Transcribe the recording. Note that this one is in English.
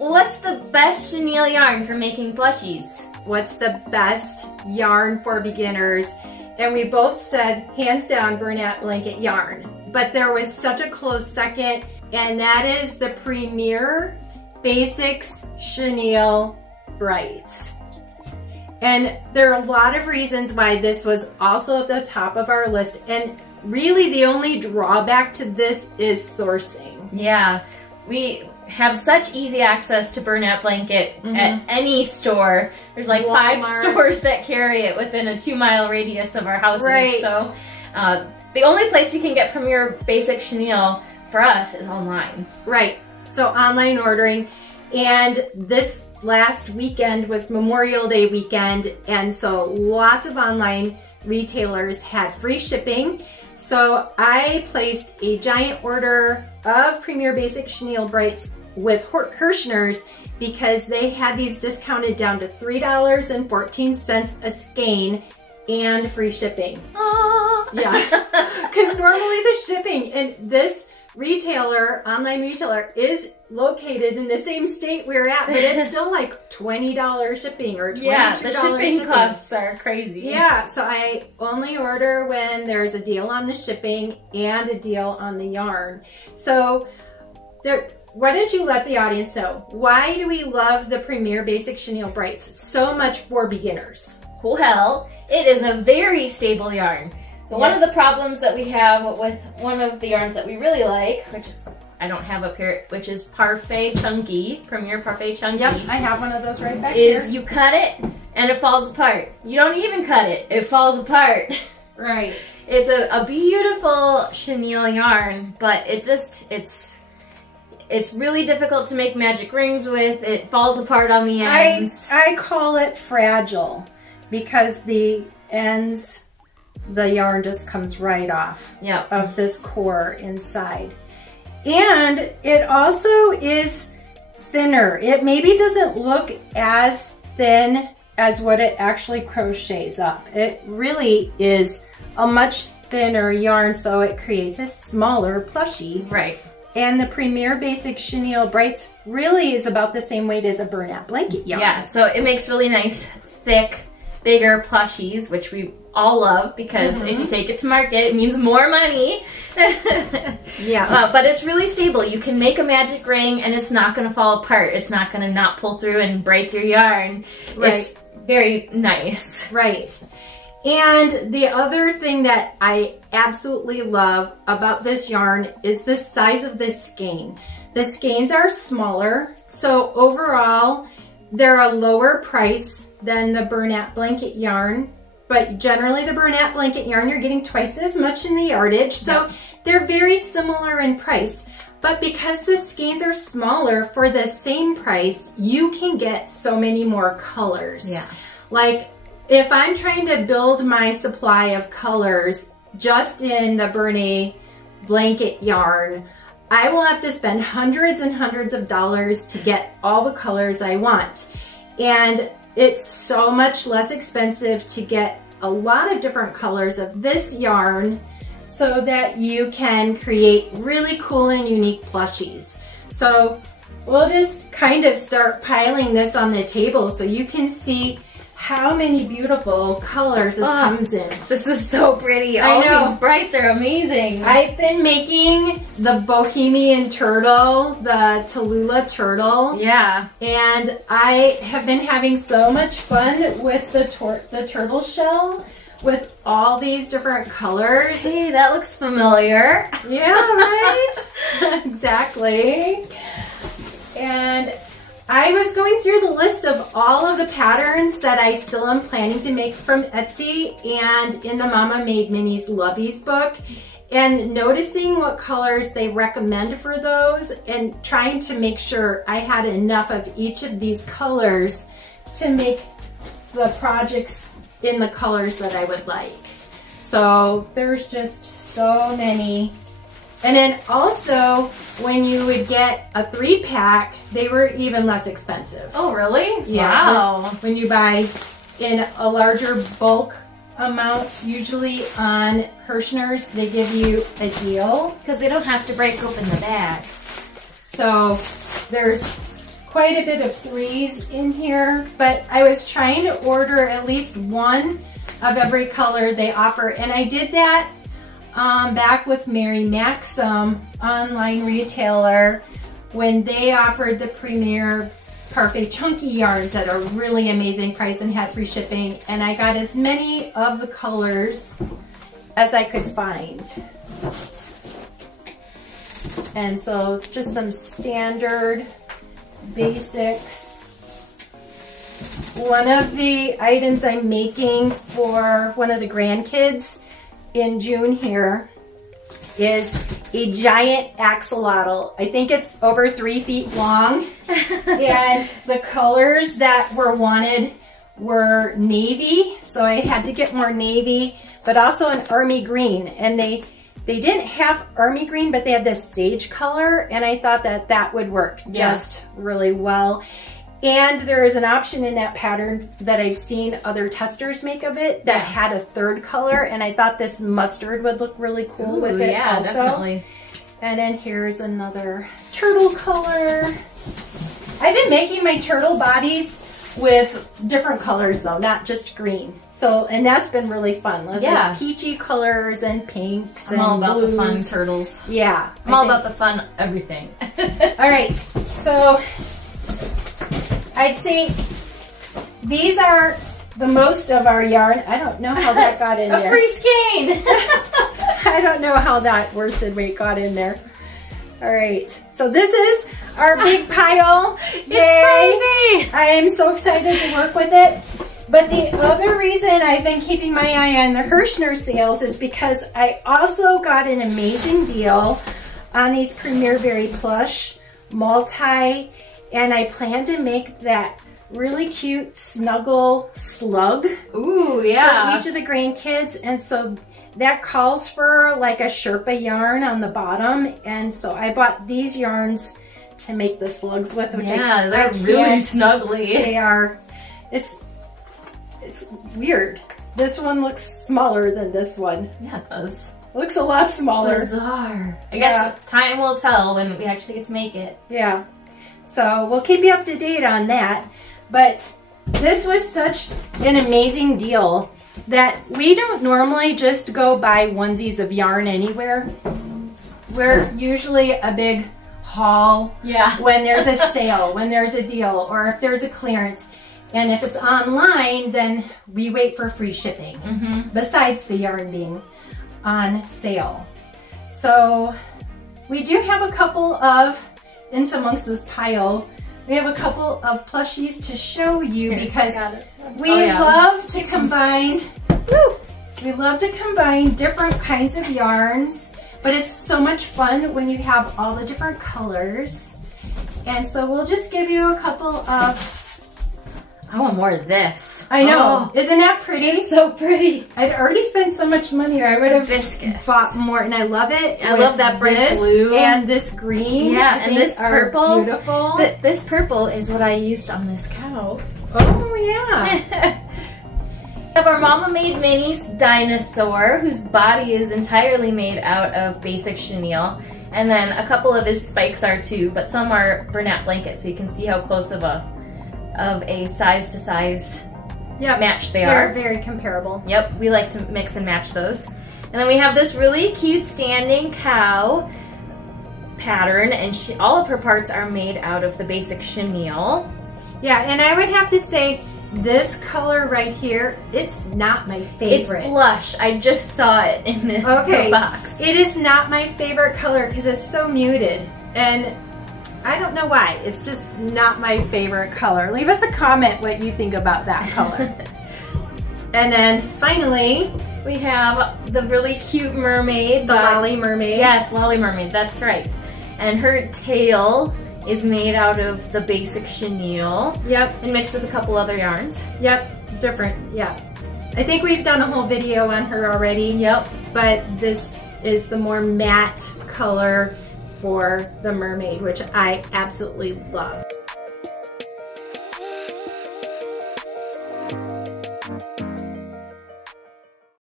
What's the best chenille yarn for making plushies? What's the best yarn for beginners? And we both said, hands down, Bernat blanket yarn. But there was such a close second, and that is the Premier Basix Chenille Brights. And there are a lot of reasons why this was also at the top of our list. And really the only drawback to this is sourcing. Yeah, we have such easy access to Bernat blanket at any store. There's like Walmart. 5 stores that carry it within a 2-mile radius of our houses. Right. So the only place we can get Premier Basix Chenille for us is online. Right. So online ordering. And this last weekend was Memorial Day weekend, and so lots of online retailers had free shipping. So I placed a giant order of Premier Basix Chenille Brights with Herrschner's because they had these discounted down to $3.14 a skein and free shipping. Aww. Yeah, because normally the shipping, and this retailer, online retailer, is located in the same state we're at, but it's still like $20 shipping or $22 Yeah, the shipping shipping costs are crazy. Yeah, so I only order when there's a deal on the shipping and a deal on the yarn. So why don't you let the audience know, why do we love the Premier Basix Chenille Brights so much for beginners? Well, it is a very stable yarn. So one of the problems that we have with one of the yarns that we really like, which I don't have up here, which is Parfait Chunky, Premier Parfait Chunky. Yep, I have one of those right back here. Is you cut it and it falls apart. You don't even cut it, it falls apart. Right. It's a beautiful chenille yarn, but it's really difficult to make magic rings with. It falls apart on the ends. I call it fragile because the ends, the yarn just comes right off of this core inside. And it also is thinner. It maybe doesn't look as thin as what it actually crochets up. It really is a much thinner yarn, so it creates a smaller plushie. Right. And the Premier Basix Chenille Brights really is about the same weight as a Bernat blanket yarn. Yeah, so it makes really nice, thick, bigger plushies, which we all love because if you take it to market, it means more money. Yeah. But it's really stable. You can make a magic ring and it's not going to fall apart. It's not going to not pull through and break your yarn. Right. It's very nice. Right. And the other thing that I absolutely love about this yarn is the size of the skein. The skeins are smaller, so overall they're a lower price than the Bernat blanket yarn, but generally the Bernat blanket yarn you're getting twice as much in the yardage, so they're very similar in price. But because the skeins are smaller, for the same price, you can get so many more colors. Yeah. Like if I'm trying to build my supply of colors just in the Bernat blanket yarn, I will have to spend hundreds and hundreds of dollars to get all the colors I want. And it's so much less expensive to get a lot of different colors of this yarn so that you can create really cool and unique plushies. So we'll just kind of start piling this on the table so you can see how many beautiful colors this comes in. This is so pretty. All these brights are amazing. I've been making the Bohemian turtle, the Tallulah turtle. Yeah. And I have been having so much fun with the turtle shell with all these different colors. See, that looks familiar. Yeah, right? Exactly. And I was going through the list of all of the patterns that I still am planning to make from Etsy and in the Mama Made Minis Lovies book, and noticing what colors they recommend for those and trying to make sure I had enough of each of these colors to make the projects in the colors that I would like. So there's just so many. And then also, when you would get a 3-pack, they were even less expensive. Oh, really? Yeah. Wow. When you buy in a larger bulk amount, usually on Herrschner's, they give you a deal. Because they don't have to break open the bag. So there's quite a bit of 3s in here, but I was trying to order at least one of every color they offer, and I did that back with Mary Maxim online retailer when they offered the Premier Parfait Chunky yarns at a really amazing price and had free shipping, and I got as many of the colors as I could find. And so just some standard basics. One of the items I'm making for one of the grandkids in June here is a giant axolotl. I think it's over 3 feet long. And the colors that were wanted were navy, so I had to get more navy, but also an army green. And they didn't have army green, but they had this sage color, and I thought that that would work just really well. And there is an option in that pattern that I've seen other testers make of it that had a third color, and I thought this mustard would look really cool with it also. Definitely. And then here's another turtle color. I've been making my turtle bodies with different colors though, not just green. So, and that's been really fun. Like peachy colors and pinks and all about blues. the fun turtles. Yeah. I'm all about the fun everything. All right, so I'd say these are the most of our yarn. I don't know how that got in there. A free skein! I don't know how that worsted weight got in there. All right, so this is our big pile. It's crazy! I am so excited to work with it. But the other reason I've been keeping my eye on the Herrschner sales is because I also got an amazing deal on these Premier Very Plush multi, and I plan to make that really cute snuggle slug. Ooh, yeah. For each of the grandkids, and so that calls for like a Sherpa yarn on the bottom, and so I bought these yarns to make the slugs with, which they're really snuggly. They are. It's weird. This one looks smaller than this one. Yeah, it does. It looks a lot smaller. Bizarre. I guess time will tell when we actually get to make it. Yeah. So we'll keep you up to date on that. But this was such an amazing deal that we don't normally just go buy onesies of yarn anywhere. We're usually a big haul when there's a sale, when there's a deal, or if there's a clearance. And if it's online, then we wait for free shipping, besides the yarn being on sale. So we do have a couple of, in amongst this pile, we have a couple of plushies to show you because we love to combine, we love to combine different kinds of yarns, but it's so much fun when you have all the different colors. And so we'll just give you a couple of, I want more of this. I know. Oh, isn't that pretty? It's so pretty. I'd already spent so much money, or I would have Viscous. bought more, and I love it. I love that bright blue. And this green. Yeah, and this purple. Beautiful. This purple is what I used on this cow. Oh, yeah. We have our Mama Made Minis dinosaur, whose body is entirely made out of Basix chenille. And then a couple of his spikes are too, but some are Bernat blankets, so you can see how close of a size to size match they are. Very comparable. Yep, we like to mix and match those. And then we have this really cute standing cow pattern, and all of her parts are made out of the Basix chenille. Yeah, and I would have to say this color right here, it's not my favorite. It's Plush. I just saw it in the box. It is not my favorite color because it's so muted, and I don't know why. It's just not my favorite color. Leave us a comment what you think about that color. And then finally, we have the really cute mermaid. The Lolly Mermaid. Yes, Lolly Mermaid, that's right. And her tail is made out of the Basix chenille. Yep. And mixed with a couple other yarns. Yep, different, yeah. I think we've done a whole video on her already. Yep. But this is the more matte color for the mermaid, which I absolutely love.